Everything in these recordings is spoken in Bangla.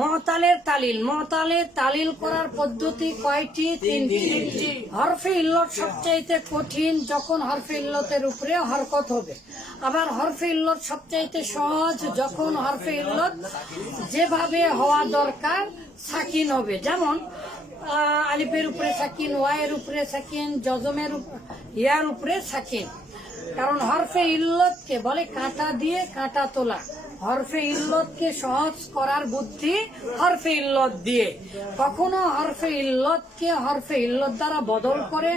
মতালের তালিল করার পদ্ধতি কয়টি? তিনটি। হরফে ইল্লত সবচাইতে কঠিন যখন হরফে ইল্লতের উপরে হরকত হবে, আবার হরফে ইল্লত সবচাইতে সহজ যখন হরফে ইল্লত যেভাবে হওয়া দরকার সাকিন হবে। যেমন আলিফের উপরে সাকিন, ওয়াইয়ের উপরে সাকিন, জজমের ইয়ার উপরে সাকিন। কারণ হরফে ইল্লতকে বলে কাঁটা দিয়ে কাঁটা তোলা। হরফে ইল্লতকে সহজ করার বুদ্ধি হরফে ইল্লত দিয়ে। কখনো হরফে ইল্লতকে হরফে ইল্লত দ্বারা বদল করে,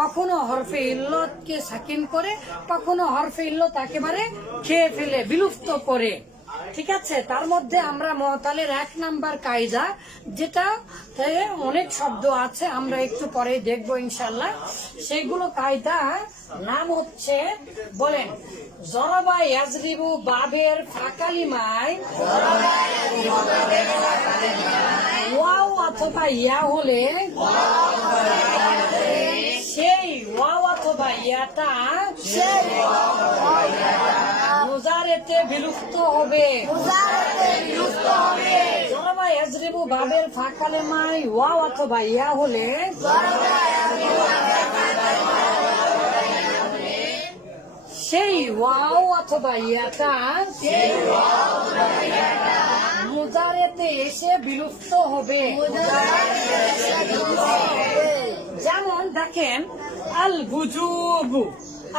কখনো হরফে ইল্লতকে সাকিন করে, কখনো হরফে ইল্লত একেবারে খেয়ে ফেলে, বিলুপ্ত করে। ঠিক আছে, তার মধ্যে আমরা মুতালের 1 নাম্বার কায়দা, যেটা অনেক শব্দ আছে, আমরা একটু পরে দেখবো ইনশাল্লাহ। সেগুলো কায়দা নাম হচ্ছে, বলেন, জরবা ইয়াজরিবু বাবের ফাকালিমায় ওয়াও অথবা ইয়া হলে সেই ওয়াও অথবা ইয়াটা মুজারেতে বিলুপ্ত হবে। জরবা ইয়াজরিবু বাবের ফাকালিমায় ওয়াও অথবা ইয়া হলে সেই ওয়াও অথবা ইয়াটা মুজারেতে এসে বিলুপ্ত হবে। যেমন দেখেন, আল বুজুবু,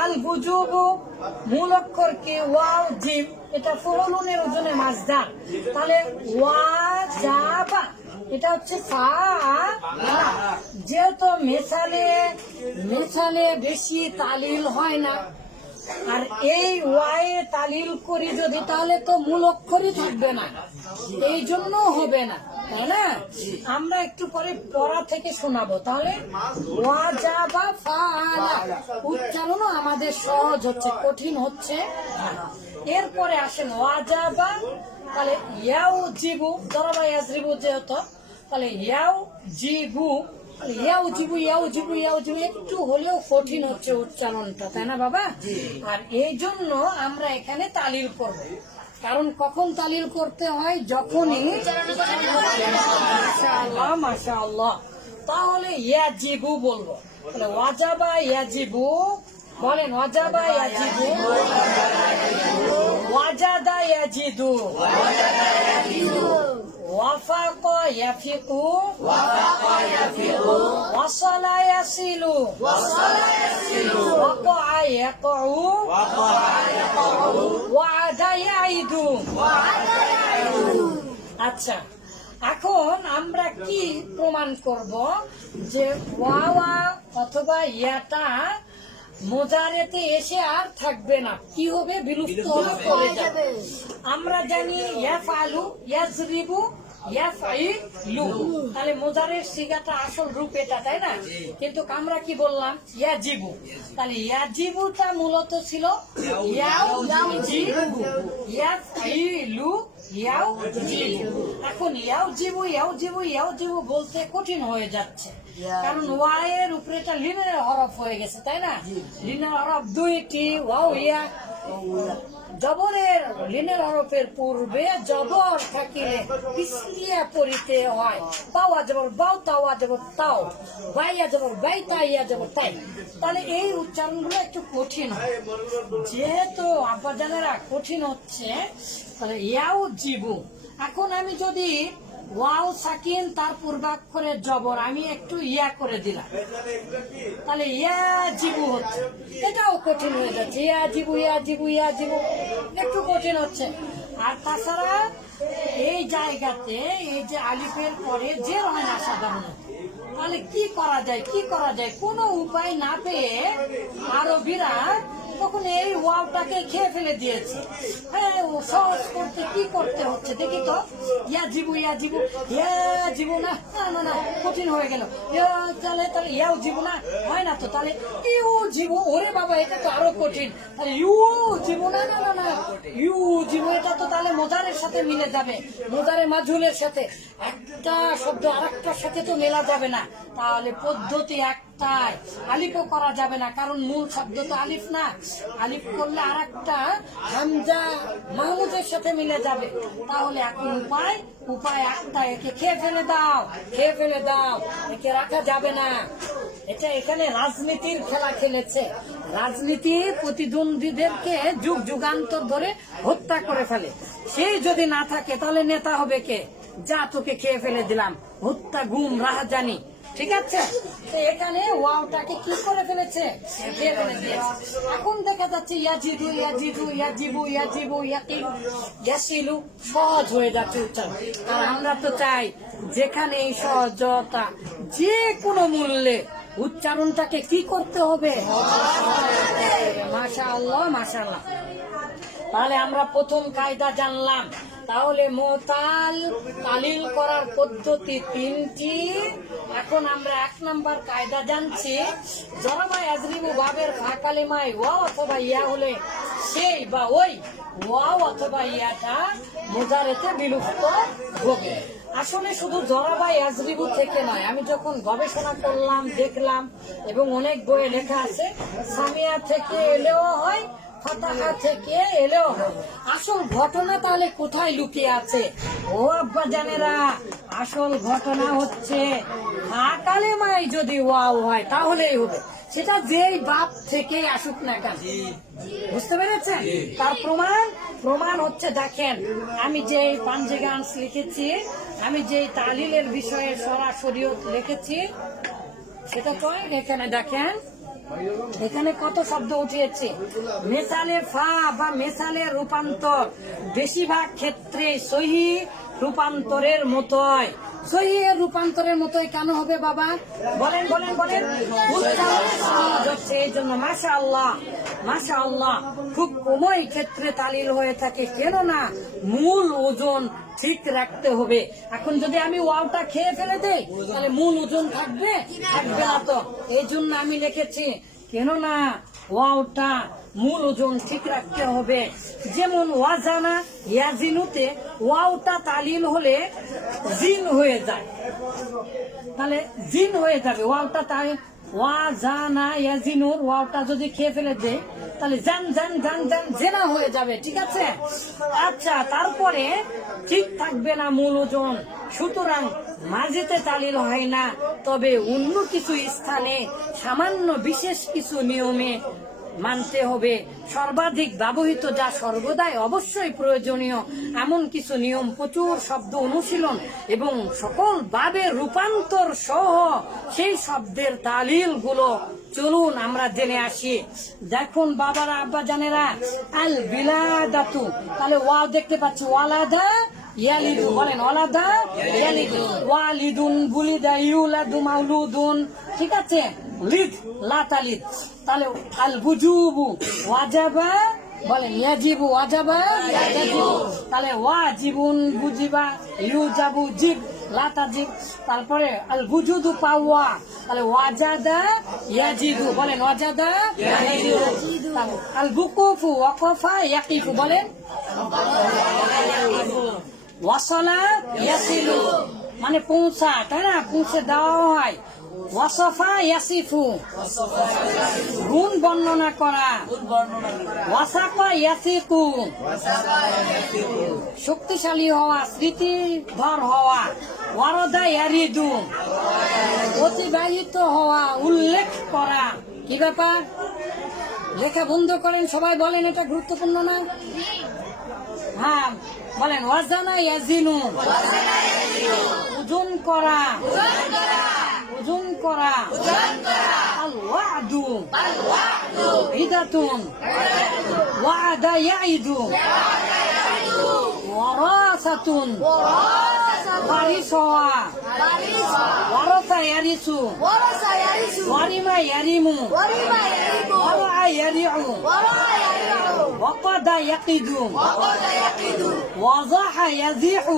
আল বুজুবু মূল অক্ষর কে ওয়াও জিম, এটা ফুলুনের ওজনে মাজদার। তাহলে ওয়াজাবা এটা হচ্ছে ফা। যেহেতু মেসালে বেশি তালিল হয় না, আর এই ওয়ায়ে তালিল করি যদি, তাহলে তো মূল অক্ষরই থাকবে না, এই জন্য হবে না, তাই না? আমরা একটু পরে পড়া থেকে শোনাবো। তাহলে ওয়াজাবা ফাআলা উচ্চারণও আমাদের সহজ হচ্ছে, কঠিন হচ্ছে। এরপরে আসেন ওয়াজাবা, তাহলে ইয়াউ জিবু, জরবা ইয়াজরিবু যেহেতু, তাহলে ইয়াউ জিবু, একটু হলেও কঠিন হচ্ছে উচ্চারণটা, তাই না বাবা? আর এই জন্য আমরা এখানে তালিল করব। কারণ কখন তালিল করতে হয়? যখনই মাশাআল্লাহ। তাহলে ইয়াজিবু বলবো, তাহলে ওয়াজাবা ইয়াজিবু, বলেন ওয়াজাবা ইয়াজিবু, ওয়াজাদা ইয়াজিদু, ওয়াফাকা ইয়াফিকু, ওয়াসালা ইয়াসিলু, ওয়াকাআ ইয়াকাউ, ওয়াআদা ইয়াইদু। আচ্ছা, এখন আমরা কি প্রমাণ করব যে ওয়াওয়া অথবা ইয়াটা মুজারেতে এসে আর থাকবে না, কি হবে? বিলুপ্ত হবে, পড়ে যাবে। আমরা জানি ইয়াফআলু, ইয়াজরিবু, ইয়াফইলু, তাহলে মুজারের সিগাটা আসল রূপ এটা, তাই না? কিন্তু আমরা কি বললাম? ইয়াজিবু। তাহলে ইয়াজিবুটা মূলত ছিল ইয়াউজিবু, ইয়াফইলু, ইয়াউজিবু। এখন ইয়াউজিবু বলতে কঠিন হয়ে যাচ্ছে, কারণ ওয়ায়ের উপরে এটা লিনের হরফ হয়ে গেছে, তাই না? লিনের হরফ দুইটি, ওয়াও ইয়া। জবরের লিনের হরফের পূর্বে জবর থাকিলে পিছলিয়া পড়িতে হয়। বাওয়া জবর বাও, তাওয়া জবর তাও, বাইয়া জবর বাই, তাইয়া জবর তাই। তাহলে এই উচ্চারণগুলো একটু কঠিন হয়। যেহেতু আব্বাজানেরা কঠিন হচ্ছে, তাহলে ইয়াও জিবু। এখন আমি যদি ওয়াও সাকিন তার পূর্বাক্ষরের জবর আমি একটু ইয়া করে দিলাম, তাহলে ইয়া জিবু হচ্ছে, এটাও কঠিন হয়ে যাচ্ছে। ইয়া জিবু একটু কঠিন হচ্ছে। আর তাছাড়া এই জায়গাতে এই যে আলিফের পরে যে হয় না সাধারণত, তাহলে কি করা যায়? কোনো উপায় না পেয়ে আরবিরা তখন এই ওয়াওটাকে খেয়ে ফেলে দিয়েছে। হ্যাঁ, সহজ করতে কি করতে হচ্ছে দেখি তো। ইয়াজিবু না, কঠিন হয়ে গেল। তাহলে ইয়াও জিবু না, হয় না তো। তাহলে ইউ জিবু, ওরে বাবা, এটা তো আরো কঠিন। তাহলে ইউ জিবু না, ইউ জিবু, এটা তো তাহলে মোজারের সাথে মিলে যাবে, মোজারে মাজহুলের সাথে। একটা শব্দ আরেকটার সাথে তো মেলা যাবে না, তাহলে পদ্ধতি এক একটাই, আলিফও করা যাবে না, কারণ মূল শব্দ তো আলিফ না। আলিফ করলে আর একটা হামজা মাহমুদের সাথে মিলে যাবে। তাহলে এখন উপায় একটা, একে খেয়ে ফেলে দাও, একে রাখা যাবে না। এটা এখানে রাজনীতির খেলা খেলেছে। রাজনীতি প্রতিদ্বন্দ্বীদেরকে যুগ যুগান্তর ধরে হত্যা করে ফেলে। সেই যদি না থাকে তাহলে নেতা হবে কে? যা তোকে খেয়ে ফেলে দিলাম, হত্যা, গুম, রাহাজানি। ঠিক আছে, তো এখানে ওয়াওটাকে কি করে ফেলেছে? খেয়ে ফেলে দিয়েছে। এখন দেখা যাচ্ছে ইয়াজিদু, ইয়াজিদু, ইয়াজিবু, ইয়াজিবু, ইয়াকিলু, ইয়াসিলু সহজ হয়ে যাচ্ছে উচ্চারণ। আর আমরা তো চাই যেখানে এই সহজতা, যে কোনো মূল্যে উচ্চারণটাকে কি করতে হবে? মাশাআল্লাহ, মাশাআল্লাহ। তাহলে আমরা প্রথম কায়দা জানলাম। তাহলে মোতাল তালিল করার পদ্ধতি 3টি। এখন আমরা 1 নাম্বার কায়দা জানছি। জরাবা ইয়াজরিবু বাবের ফাকালিমায় ওয়া অথবা ইয়া হলে সেই বা ওই ওয়াও অথবা ইয়াটা মুজারেতে বিলুপ্ত হবে। আসলে শুধু জরাবা ইয়াজরিবু থেকে নয়, আমি যখন গবেষণা করলাম, দেখলাম, এবং অনেক বইয়ে লেখা আছে সামিয়া থেকে এলেও হয়, ফাতাহা থেকে এলেও হয়। আসল ঘটনা তাহলে কোথায় লুকিয়ে আছে? ও আব্বা জানেরা, আসল ঘটনা হচ্ছে কালেমায় যদি ওয়াও হয় তাহলেই হবে, সেটা যেই বাপ থেকে আসুক না কেন। বুঝতে পেরেছেন? তার প্রমাণ হচ্ছে, দেখেন আমি যে পাঞ্জিগান্স লিখেছি, আমি যে তালিলের বিষয়ে সরাসরি লিখেছি, সেটা তো এখানে দেখেন, এখানে কত শব্দ উঠিয়েছে। মেসালে ফা বা মেসালের রূপান্তর বেশিরভাগ ক্ষেত্রে সহি রূপান্তরের মতোই। সহি এর রূপান্তরের মতোই কেন হবে বাবা? বলেন উচ্চারণ সহজ হচ্ছে এই জন্য। মাশাআল্লাহ, মাশাআল্লাহ। খুব কমই ক্ষেত্রে তালিল হয়ে থাকে, কেননা মূল ওজন ঠিক রাখতে হবে। এখন যদি আমি ওয়াওটা খেয়ে ফেলে দেই তাহলে মূল ওজন থাকবে না তো। এই জন্য আমি লিখেছি, কেননা ওয়াওটা মূল ওজন ঠিক রাখতে হবে। যেমন ওয়াজানা ইয়াজিনুতে ওয়াওটা তালিল হলে জিন হয়ে যায়, তাহলে জিন হয়ে যাবে ওয়াওটা। তাই ওয়াজানা ইয়াজিনুর ওয়াওটা যদি খেয়ে ফেলে দেয় তাহলে জান জেনা হয়ে যাবে। ঠিক আছে, আচ্ছা, তারপরে ঠিক থাকবে না মূল ওজন, সুতরাং মাঝেতে তালিল হয় না। তবে অন্য কিছু স্থানে সামান্য বিশেষ কিছু নিয়মে মানতে হবে। সর্বাধিক ব্যবহৃত, যা সর্বদাই অবশ্যই প্রয়োজনীয় এমন কিছু নিয়ম, প্রচুর শব্দ অনুশীলন এবং সকল ভাবের রূপান্তর সহ সেই শব্দের তালিল গুলো চলুন আমরা জেনে আসি। দেখুন বাবারা, আব্বা জানেরা, আল বিলাদাতু, তাহলে ওয়াও দেখতে পাচ্ছি, ওয়ালাদা ইয়ালিদু, বলেন ওয়ালাদা ইয়ালিদু, ওয়ালিদুন বুলিদা ইউলাদু মাউলুদুন। ঠিক আছে, লিদ লা তালিদ। তাহলে আল বুজুবু ওয়াজাবা, বলেন ইয়াজিবু, ওয়াজাবা ইয়াজিবু। তাহলে ওয়াজিবুন বুজিবা, ইউজাবু জিব লা তাজিব। তারপরে আল বুজুদু পাওয়া, তাহলে ওয়াজাদা ইয়াজিদু, বলেন ওয়াজাদা ইয়াজিদু। আল বুকুফু ওয়াকফা ইয়াকিফু, বলেন ওয়াসালা ইয়াসিলু, মানে পৌঁছা, তাই না? পৌঁছে দেওয়া হয়। ওয়াসাফা ইয়াসিফু, গুণ বর্ণনা করা। ওয়াসাফা ইয়াসিকু, শক্তিশালী হওয়া, স্মৃতিধর হওয়া। ওয়ারাদা ইয়ারিদু, অতিবাহিত হওয়া, উল্লেখ করা। কি ব্যাপার? লেখা বন্ধ করেন সবাই, বলেন এটা গুরুত্বপূর্ণ না? হ্যাঁ, বলেন ওয়াজানা ইয়াজিনু, ওজন করা, ওজন করা। আল ওয়াদু ইদাতুন, ওয়াদা ইয়াইদু। ওয়ারাসাতুন, ওয়ারিস হওয়া। ওয়ারাসা ইয়ারিসু, ওয়ারিমা ইয়ারিমু, ওয়ারা ইয়ারিউ। ওয়াকাদা ইয়াকিদু, ওয়াজাহা ইয়াজিহু,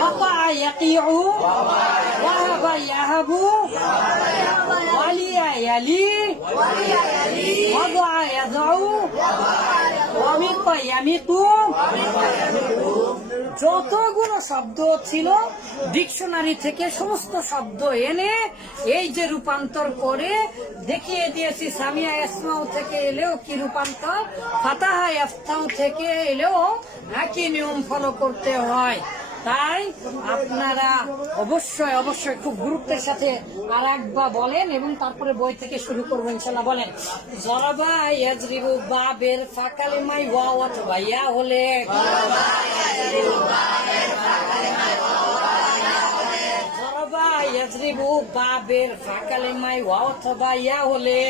ওয়াকা ইয়াকিউ। ওয়াহাবা ইয়াহাবু, ওয়ালিয়া ইয়ালি, ওয়াদা ইয়াদউ, ওয়ামিতা ইয়ামিতু। যতগুলো শব্দ ছিল ডিকশনারি থেকে সমস্ত শব্দ এনে এই যে রূপান্তর করে দেখিয়ে দিয়েছি। সামিয়া ইসমাউ থেকে এলেও কি রূপান্তর, ফাতাহা ইফতাউ থেকে এলেও একই নিয়ম ফলো করতে হয়। তাই আপনারা অবশ্যই অবশ্যই খুব গুরুত্বের সাথে আর একবার বলেন এবং তারপরে বই থেকে শুরু করবো ইনশাল্লাহ। বলেন জরাবা ইয়াজরিবু বাবের ফাকালিমাই ওয়াও অথবা ইয়া হলে, জরাবা ইয়াজরিবু বাবের ফাকালিমাই ওয়াও অথবা ইয়া হলে